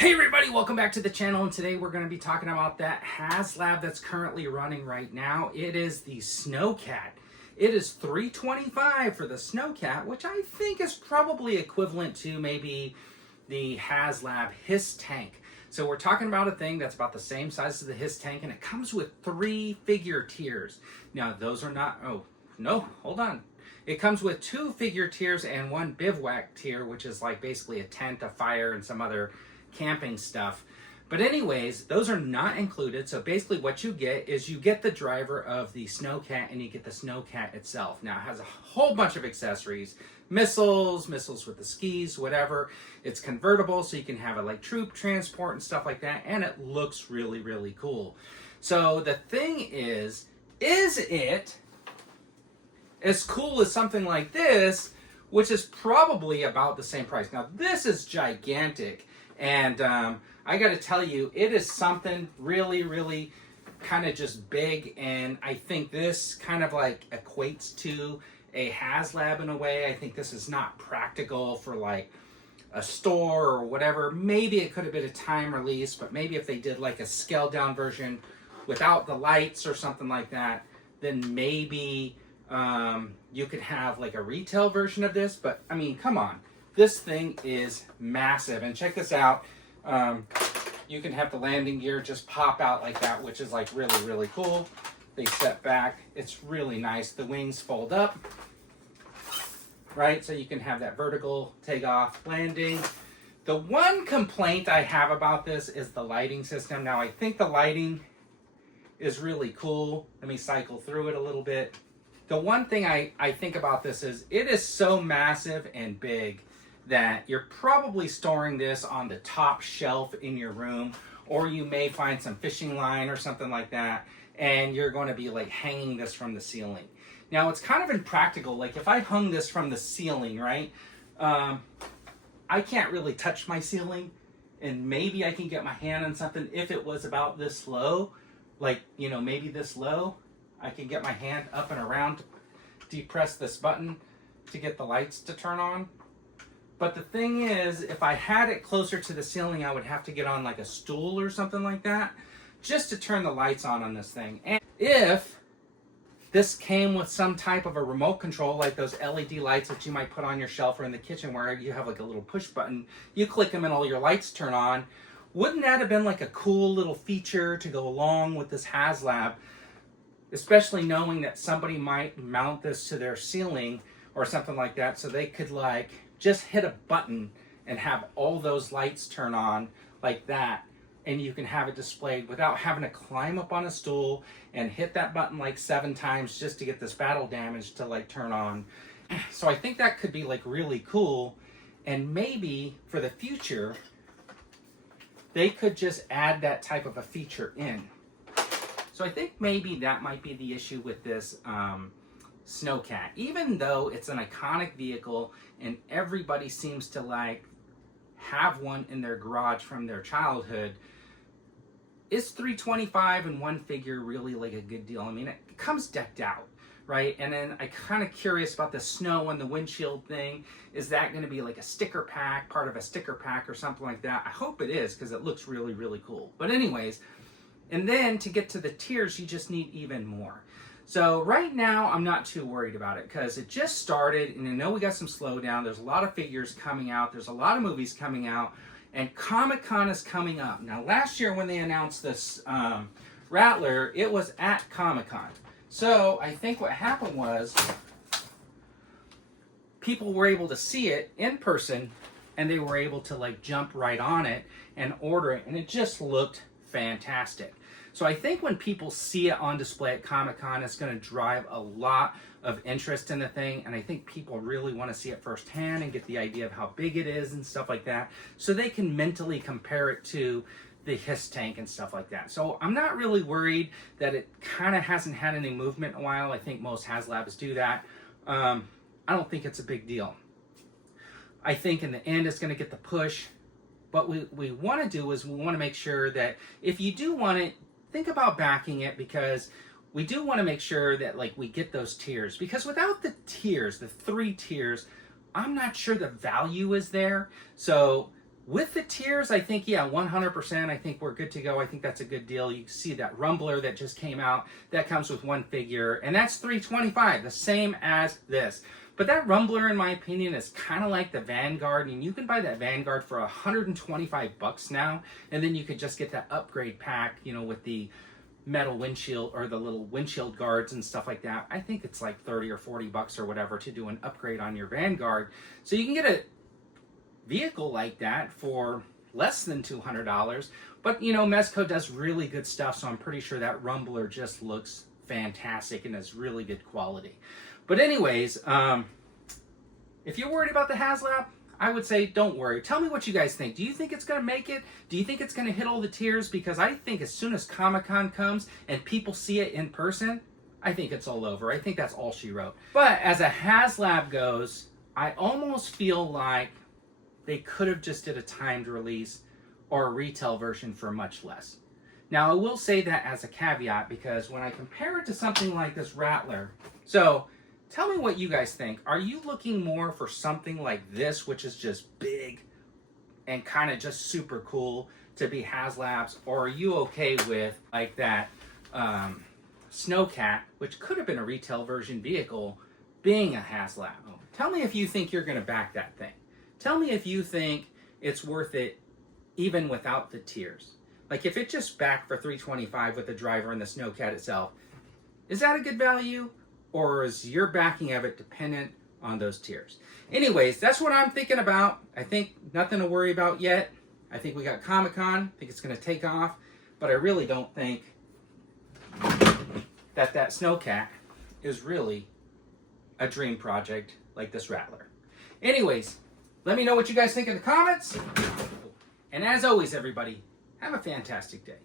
Hey everybody, welcome back to the channel, and today we're going to be talking about that HasLab that's currently running right now. It is the Snowcat. It is $325 for the Snowcat, which I think is probably equivalent to maybe the HasLab Hiss Tank. So we're talking about a thing that's about the same size as the Hiss Tank, and it comes with 3 figure tiers. Now those are not, oh no, hold on. It comes with 2 figure tiers and 1 bivouac tier, which is like basically a tent, a fire, and some other camping stuff. But anyways, those are not included. So basically what you get is you get the driver of the Snowcat and you get the Snowcat itself. Now it has a whole bunch of accessories, missiles with the skis, whatever. It's convertible, so you can have it like troop transport and stuff like that, and it looks really, really cool. So the thing is it as cool as something like this, which is probably about the same price? Now this is gigantic. And I got to tell you, it is something really, really kind of just big. And I think this kind of like equates to a HasLab in a way. I think this is not practical for like a store or whatever. Maybe it could have been a time release, but maybe if they did like a scaled down version without the lights or something like that, then maybe you could have like a retail version of this. But I mean, come on. This thing is massive, and check this out. You can have the landing gear just pop out like that, which is like really, really cool. They set back. It's really nice. The wings fold up, right? So you can have that vertical takeoff landing. The one complaint I have about this is the lighting system. Now, I think the lighting is really cool. Let me cycle through it a little bit. The one thing I think about this is it is so massive and big that you're probably storing this on the top shelf in your room, or you may find some fishing line or something like that, and you're going to be like hanging this from the ceiling. Now it's kind of impractical. Like if I hung this from the ceiling, right, I can't really touch my ceiling, and maybe I can get my hand on something. If it was about this low, like, you know, maybe this low, I can get my hand up and around, depress this button to get the lights to turn on. But the thing is, if I had it closer to the ceiling, I would have to get on like a stool or something like that just to turn the lights on this thing. And if this came with some type of a remote control, like those LED lights that you might put on your shelf or in the kitchen where you have like a little push button, you click them and all your lights turn on, wouldn't that have been like a cool little feature to go along with this HasLab, especially knowing that somebody might mount this to their ceiling or something like that, so they could like just hit a button and have all those lights turn on like that, and you can have it displayed without having to climb up on a stool and hit that button like 7 times just to get this battle damage to like turn on. So I think that could be like really cool, and maybe for the future they could just add that type of a feature in. So I think maybe that might be the issue with this Snowcat. Even though it's an iconic vehicle and everybody seems to like have one in their garage from their childhood, is $325 and 1 figure really like a good deal? I mean, it comes decked out, right? And then I'm kind of curious about the snow and the windshield thing. Is that going to be like a sticker pack, part of a sticker pack or something like that? I hope it is, because it looks really, really cool. But anyways, and then to get to the tiers, you just need even more. So right now, I'm not too worried about it because it just started, and I know we got some slowdown. There's a lot of figures coming out. There's a lot of movies coming out, and Comic-Con is coming up. Now, last year when they announced this Rattler, it was at Comic-Con. So I think what happened was people were able to see it in person, and they were able to like jump right on it and order it, and it just looked fantastic. So I think when people see it on display at Comic-Con, it's going to drive a lot of interest in the thing, and I think people really want to see it firsthand and get the idea of how big it is and stuff like that, so they can mentally compare it to the Hiss Tank and stuff like that. So I'm not really worried that it kind of hasn't had any movement in a while. I think most HasLabs do that. I don't think it's a big deal. I think in the end it's going to get the push. What we want to do is we want to make sure that if you do want it, think about backing it, because we do want to make sure that like we get those tiers, because without the tiers, the 3 tiers, I'm not sure the value is there. So With the tiers, I think, yeah, 100%. I think we're good to go. I think that's a good deal. You see that Rumbler that just came out. That comes with one figure, and that's $325, the same as this. But that Rumbler, in my opinion, is kind of like the Vanguard, and you can buy that Vanguard for $125 now, and then you could just get that upgrade pack, you know, with the metal windshield or the little windshield guards and stuff like that. I think it's like 30 or 40 bucks or whatever to do an upgrade on your Vanguard. So you can get a vehicle like that for less than $200. But you know, Mezco does really good stuff, so I'm pretty sure that Rumbler just looks fantastic and is really good quality. But anyways, if you're worried about the HasLab, I would say don't worry. Tell me what you guys think. Do you think it's going to make it? Do you think it's going to hit all the tiers? Because I think as soon as Comic-Con comes and people see it in person, I think it's all over. I think that's all she wrote. But as a HasLab goes, I almost feel like they could have just did a timed release or a retail version for much less. Now, I will say that as a caveat, because when I compare it to something like this Rattler, so tell me what you guys think. Are you looking more for something like this, which is just big and kind of just super cool to be HasLab's, or are you okay with like that Snowcat, which could have been a retail version vehicle, being a HasLab? Tell me if you think you're going to back that thing. Tell me if you think it's worth it even without the tiers. Like if it just backed for $325 with the driver and the Snowcat itself, is that a good value? Or is your backing of it dependent on those tiers? Anyways, that's what I'm thinking about. I think nothing to worry about yet. I think we got Comic-Con. I think it's going to take off. But I really don't think that Snowcat is really a dream project like this Rattler. Anyways, let me know what you guys think in the comments. And as always, everybody, have a fantastic day.